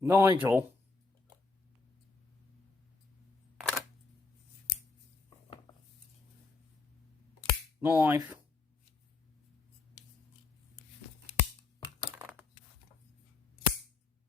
Nigel. Knife.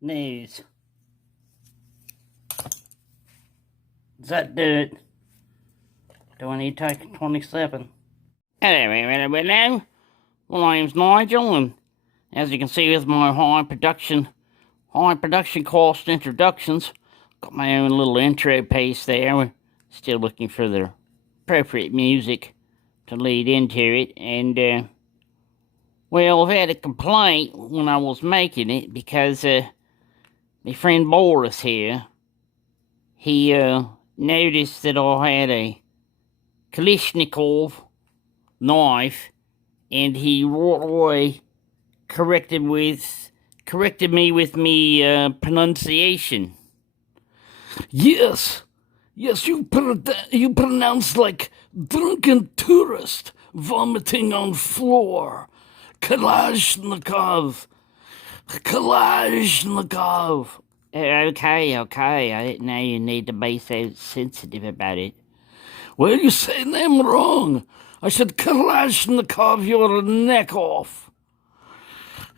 Knees. Does that do it? Do I need to take 27? Hello. My name's Nigel, and as you can see with my high production cost introductions, got my own little intro piece there. We're still looking for the appropriate music to lead into it, and well, I've had a complaint when I was making it because my friend Boris here, he noticed that I had a Kalashnikov knife, and he right away corrected me with me pronunciation. Yes, you pronounce like drunken tourist vomiting on floor. Kalashnikov. Okay, I didn't know you need to be so sensitive about it. Well, you say name wrong. I said Kalashnikov your neck off.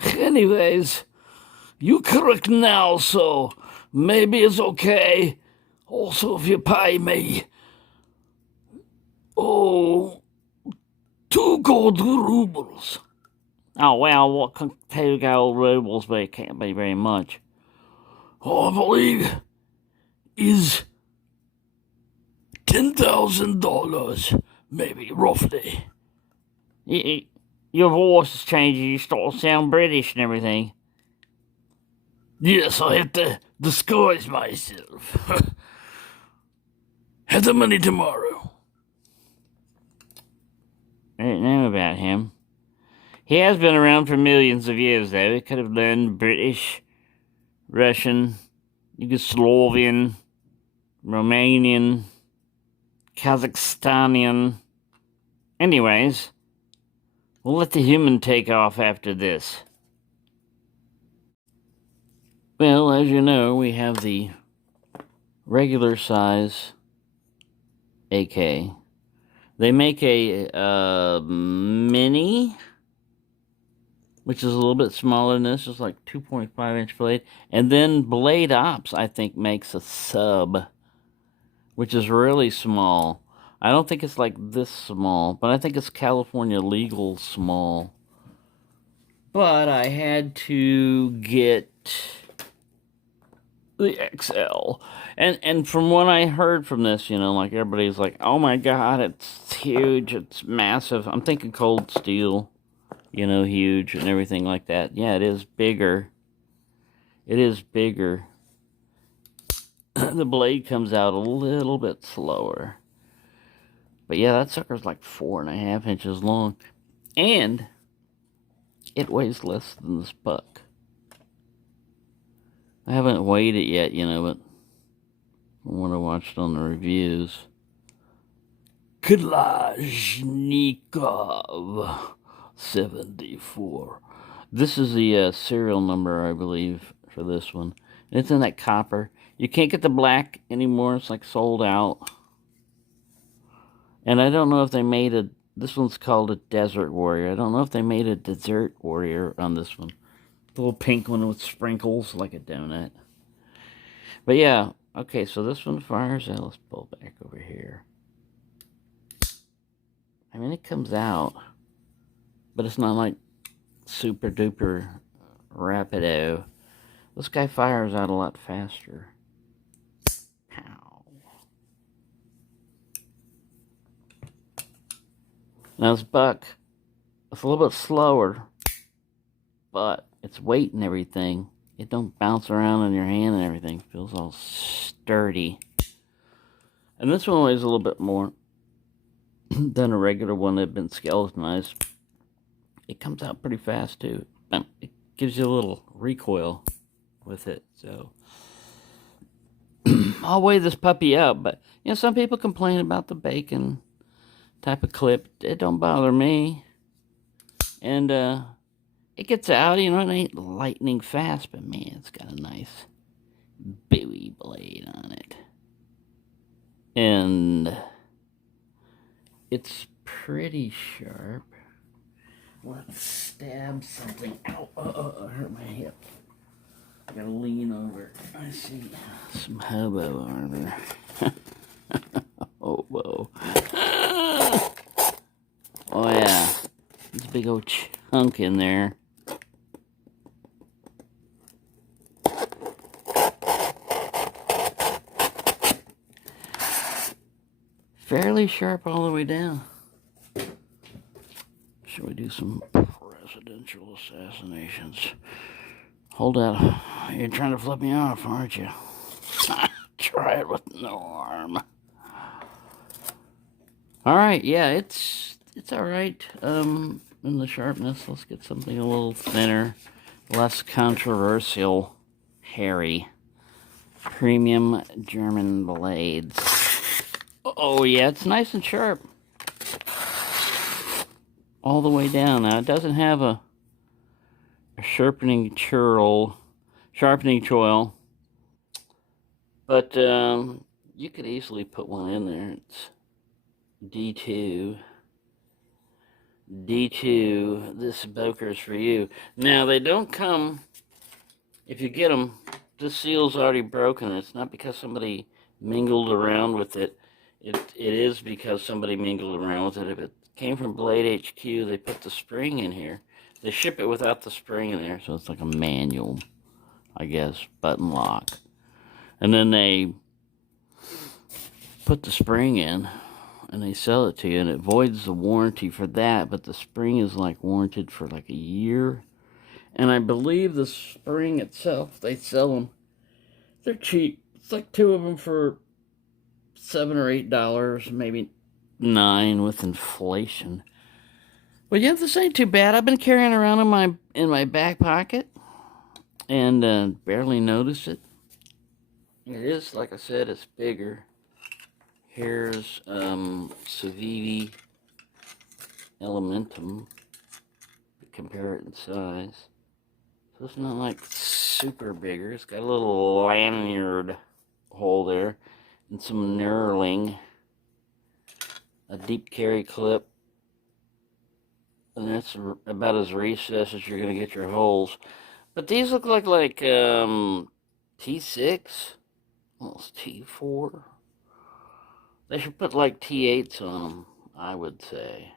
Anyways, you correct now, so maybe it's okay. Also, if you pay me, 2 gold rubles. Oh, well, what can 2 gold rubles be? It can't be very much. I believe is $10,000, maybe, roughly. Your voice is changing. You start to sound British and everything. Yes, I have to disguise myself. Have the money tomorrow. I didn't know about him. He has been around for millions of years, though. He could have learned British, Russian, Yugoslavian, Romanian, Kazakhstanian. Anyways, we'll let the human take off after this. Well, as you know, we have the regular size AK. They make a mini, which is a little bit smaller than this. It's like 2.5-inch blade. And then Blade Ops, I think, makes a sub, which is really small. I don't think it's like this small, but I think it's California legal small. But I had to get the XL. And from what I heard from this, like everybody's like, oh my god, it's huge, it's massive. I'm thinking cold steel, huge and everything like that. Yeah, it is bigger. It is bigger. The blade comes out a little bit slower. But yeah, that sucker's like 4.5 inches long. And it weighs less than this buck. I haven't weighed it yet, but from what I watched on the reviews. Kalashnikov 74. This is the serial number, I believe, for this one. It's in that copper. You can't get the black anymore. It's like sold out. And I don't know if they made this one's called a Desert Warrior. I don't know if they made a Desert Warrior on this one. The little pink one with sprinkles like a donut. But yeah, okay, so this one fires out. Let's pull back over here. I mean, it comes out, but it's not like super duper rapido. This guy fires out a lot faster. Pow. Now this buck, it's a little bit slower, but its weight and everything, it don't bounce around in your hand and everything. It feels all sturdy. And this one weighs a little bit more than a regular one that had been skeletonized. It comes out pretty fast too. It gives you a little recoil with it. So I'll weigh this puppy up, but some people complain about the bacon type of clip. It don't bother me. And it gets out, it ain't lightning fast, but man, it's got a nice Bowie blade on it. And it's pretty sharp. Let's stab something. Ow, I hurt my hip. I gotta lean over. I see some hobo armor. Hobo. Oh yeah, there's a big old chunk in there. Fairly sharp all the way down. Should we do some presidential assassinations? Hold out. You're trying to flip me off, aren't you? Try it with no arm. Alright, yeah, it's alright. In the sharpness, let's get something a little thinner, less controversial, hairy. Premium German blades. Oh yeah, it's nice and sharp. All the way down. Now, it doesn't have a sharpening choil, but you could easily put one in there. It's D2. D2, this Boker's for you. Now, they don't come, if you get them, the seal's already broken. It's not because somebody mingled around with it. It is because somebody mingled around with it. If it came from Blade HQ, they put the spring in here. They ship it without the spring in there, so it's like a manual, I guess, button lock. And then they put the spring in, and they sell it to you, and it voids the warranty for that, but the spring is like warranted for like a year. And I believe the spring itself, they sell them, they're cheap. It's like 2 of them for $7 or $8, maybe $9 with inflation. But yeah, this ain't too bad. I've been carrying around in my back pocket and barely notice it. It is, like I said, it's bigger. Here's Civivi Elementum. Compare it in size. So it's not like super bigger. It's got a little lanyard hole there and some knurling. A deep carry clip. And that's about as recessed as you're going to get your holes. But these look like T6. Almost T4. They should put like T8s on them, I would say.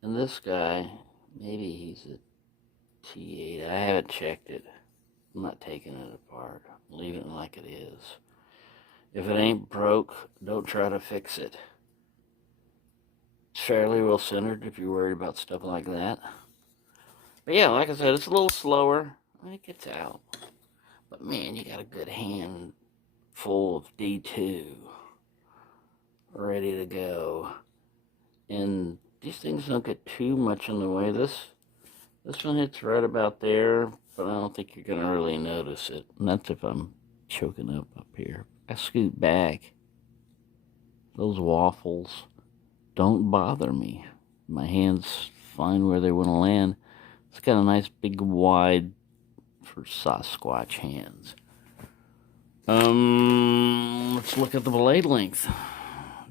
And this guy, maybe he's a T8. I haven't checked it. I'm not taking it apart. I'm leaving it like it is. If it ain't broke, don't try to fix it. It's fairly well centered if you're worried about stuff like that. But yeah, like I said, it's a little slower. It gets out. But man, you got a good hand full of D2 ready to go. And these things don't get too much in the way. This one hits right about there, but I don't think you're going to really notice it. And that's if I'm choking up here. I scoot back. Those waffles don't bother me. My hands find where they want to land. It's got a nice big wide for Sasquatch hands. Let's look at the blade length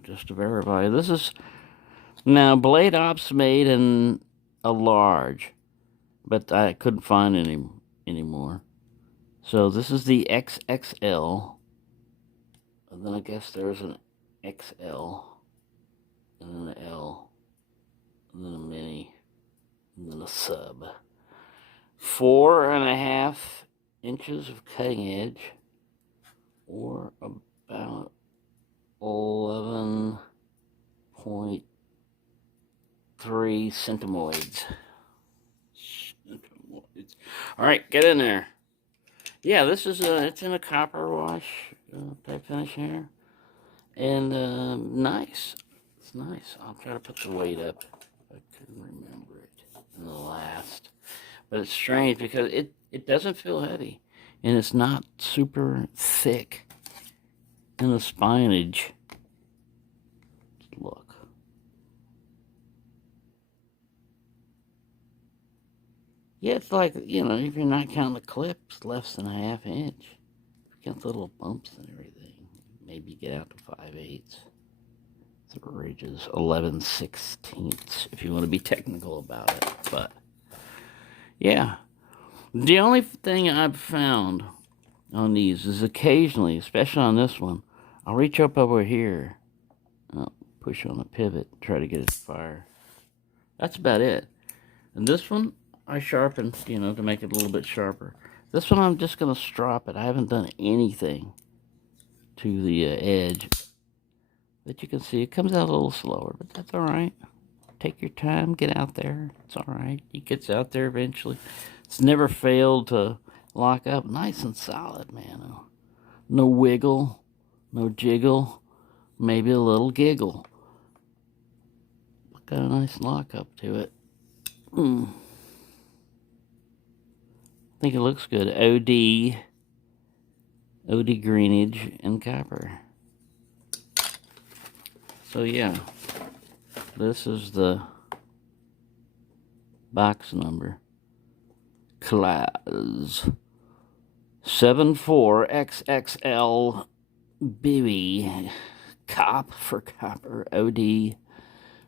just to verify. This is now Blade Ops made in a large, but I couldn't find any anymore. So this is the XXL, and then I guess there's an XL, and then an L, and then a mini, and then a sub. 4.5 inches of cutting edge, or about 11.3 centimoids. All right, get in there. Yeah, this is it's in a copper wash type finish here, and nice. It's nice. I'll try to put the weight up. I couldn't remember it in the last, but it's strange because it doesn't feel heavy, and it's not super thick in the spinage. Look. Yeah, it's like, if you're not counting the clips, less than a half inch. got the little bumps and everything. Maybe get out to 5/8. The ridges 11/16 if you want to be technical about it. But yeah, the only thing I've found on these is occasionally, especially on this one, I'll reach up over here, I'll push on the pivot, try to get it to fire. That's about it. And this one I sharpened, you know, to make it a little bit sharper. This one I'm just going to strop it. I haven't done anything to the edge. But you can see it comes out a little slower, but that's all right. Take your time, get out there. It's all right. It gets out there eventually. It's never failed to lock up. Nice and solid, man. No wiggle, no jiggle, maybe a little giggle. Got a nice lock up to it. I think it looks good. OD greenage and copper. So yeah, this is the box number. Class 74 XXL BB. COP for copper. OD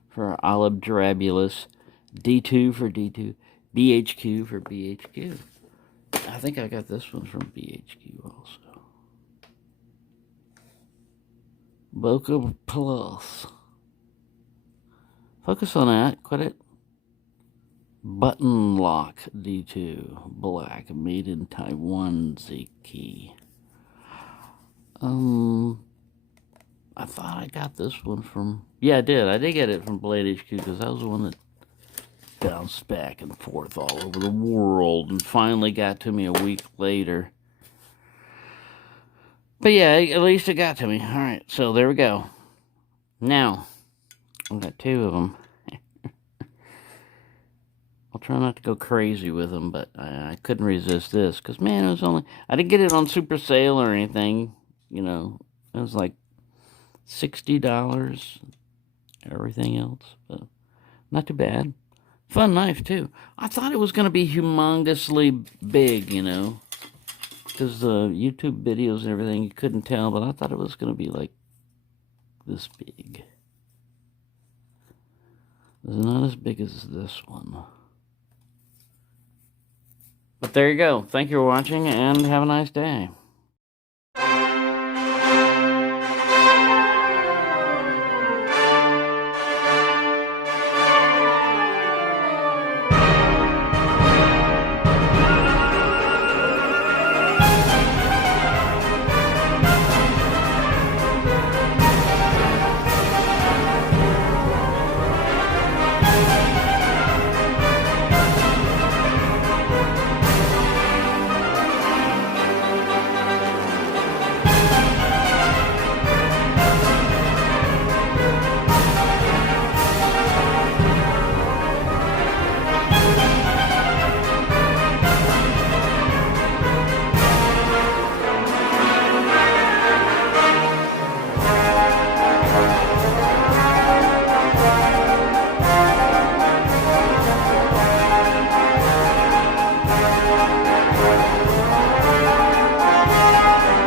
for olive D2 for D2. BHQ for BHQ. I think I got this one from BHQ also. Boker Plus. Focus on that. Quit it. Button lock D2. Black. Made in Taiwan Z key. I thought I got this one from... Yeah, I did. I did get it from Blade HQ because that was the one that bounced back and forth all over the world and finally got to me a week later. But yeah, at least it got to me. Alright, so there we go. Now, I've got two of them. I'll try not to go crazy with them, but I couldn't resist this. Because, man, it was only... I didn't get it on super sale or anything. You know, it was like $60. Everything else. But not too bad. Fun knife, too. I thought it was going to be humongously big, you know. Because the YouTube videos and everything, you couldn't tell, but I thought it was going to be like this big. It's not as big as this one. But there you go. Thank you for watching, and have a nice day.